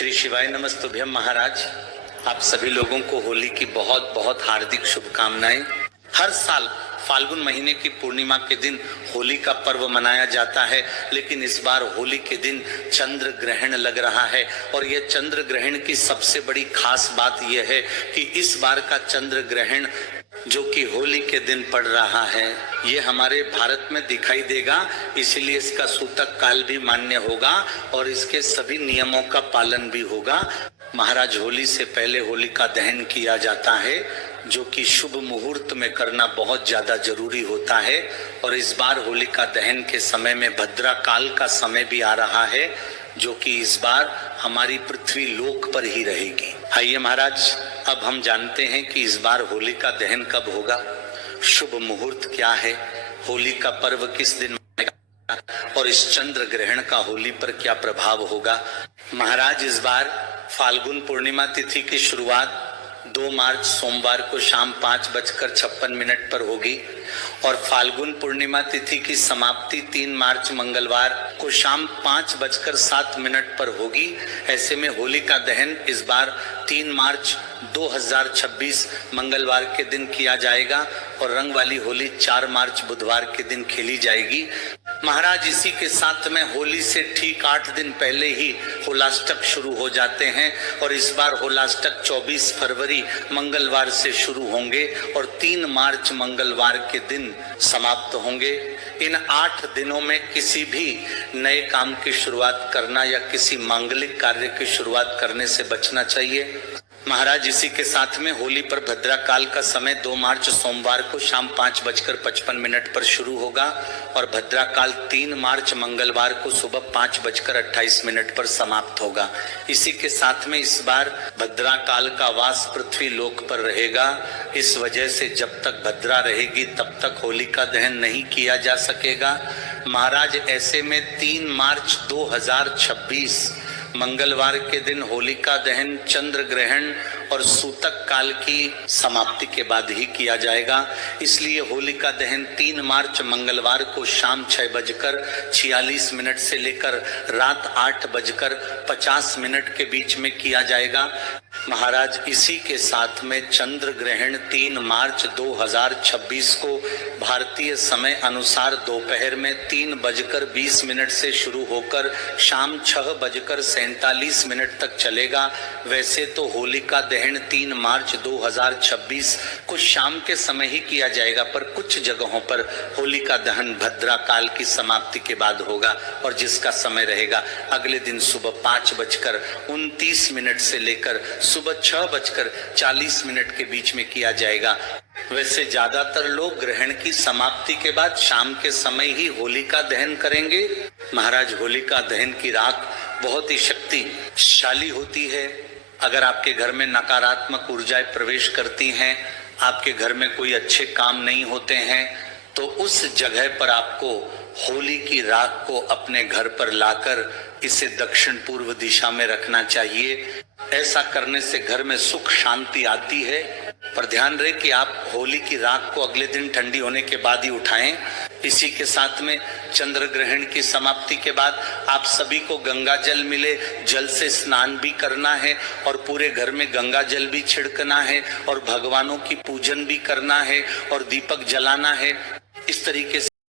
श्री शिवाय नमस्तुभ्यम। महाराज, आप सभी लोगों को होली की बहुत बहुत हार्दिक शुभकामनाएं। हर साल फाल्गुन महीने की पूर्णिमा के दिन होली का पर्व मनाया जाता है, लेकिन इस बार होली के दिन चंद्र ग्रहण लग रहा है। और यह चंद्र ग्रहण की सबसे बड़ी खास बात यह है कि इस बार का चंद्र ग्रहण जो कि होली के दिन पड़ रहा है, ये हमारे भारत में दिखाई देगा, इसलिए इसका सूतक काल भी मान्य होगा और इसके सभी नियमों का पालन भी होगा। महाराज, होली से पहले होलिका दहन किया जाता है, जो कि शुभ मुहूर्त में करना बहुत ज्यादा जरूरी होता है। और इस बार होलिका दहन के समय में भद्रा काल का समय भी आ रहा है, जो कि इस बार हमारी पृथ्वी लोक पर ही रहेगी। आइए महाराज, अब हम जानते हैं कि इस बार होलिका दहन कब होगा, शुभ मुहूर्त क्या है, होली का पर्व किस दिन मनाएगा और इस चंद्र ग्रहण का होली पर क्या प्रभाव होगा। महाराज, इस बार फाल्गुन पूर्णिमा तिथि की शुरुआत 2 मार्च सोमवार को शाम 5:56 पर होगी और फाल्गुन पूर्णिमा तिथि की समाप्ति 3 मार्च मंगलवार को शाम 5:07 पर होगी। ऐसे में होली का दहन इस बार 3 मार्च 2026 मंगलवार के दिन किया जाएगा और रंग वाली होली 4 मार्च बुधवार के दिन खेली जाएगी। महाराज, इसी के साथ में होली से ठीक 8 दिन पहले ही होलाष्टक शुरू हो जाते हैं और इस बार होलाष्टक 24 फरवरी मंगलवार से शुरू होंगे और 3 मार्च मंगलवार के दिन समाप्त होंगे। इन 8 दिनों में किसी भी नए काम की शुरुआत करना या किसी मांगलिक कार्य की शुरुआत करने से बचना चाहिए। महाराज, इसी के साथ में होली पर भद्रा काल का समय 2 मार्च सोमवार को शाम 5:55 पर शुरू होगा और भद्रा काल 3 मार्च मंगलवार को सुबह 5:28 पर समाप्त होगा। इसी के साथ में इस बार भद्रा काल का वास पृथ्वी लोक पर रहेगा। इस वजह से जब तक भद्रा रहेगी तब तक होली का दहन नहीं किया जा सकेगा। महाराज, ऐसे में 3 मार्च 2026 मंगलवार के दिन होलिका दहन चंद्र ग्रहण और सूतक काल की समाप्ति के बाद ही किया जाएगा। इसलिए होलिका दहन 3 मार्च मंगलवार को शाम 6:46 से लेकर रात 8:50 के बीच में किया जाएगा। महाराज, इसी के साथ में चंद्र ग्रहण 3 मार्च 2026 को भारतीय समय अनुसार दोपहर में 3:20 से शुरू होकर शाम 6:47 तक चलेगा। वैसे तो होलिका दहन 3 मार्च 2026 को शाम के समय ही किया जाएगा, पर कुछ जगहों पर होलिका दहन भद्रा काल की समाप्ति के बाद होगा और जिसका समय रहेगा अगले दिन सुबह 5:29 से लेकर सुबह 6:40 के बीच में किया जाएगा। वैसे ज्यादातर लोग ग्रहण की समाप्ति के बाद शाम के समय ही होलिका दहन करेंगे। महाराज, होलिका दहन की राख बहुत ही शक्तिशाली होती है। अगर आपके घर में नकारात्मक ऊर्जाएं प्रवेश करती हैं, आपके घर में कोई अच्छे काम नहीं होते हैं, तो उस जगह पर आपको होली की राख को अपने घर पर लाकर इसे दक्षिण पूर्व दिशा में रखना चाहिए। ऐसा करने से घर में सुख शांति आती है। पर ध्यान रहे कि आप होली की राख को अगले दिन ठंडी होने के बाद ही उठाएं। इसी के साथ में चंद्र ग्रहण की समाप्ति के बाद आप सभी को गंगा जल मिले, जल से स्नान भी करना है और पूरे घर में गंगा जल भी छिड़कना है और भगवानों की पूजन भी करना है और दीपक जलाना है। इस तरीके से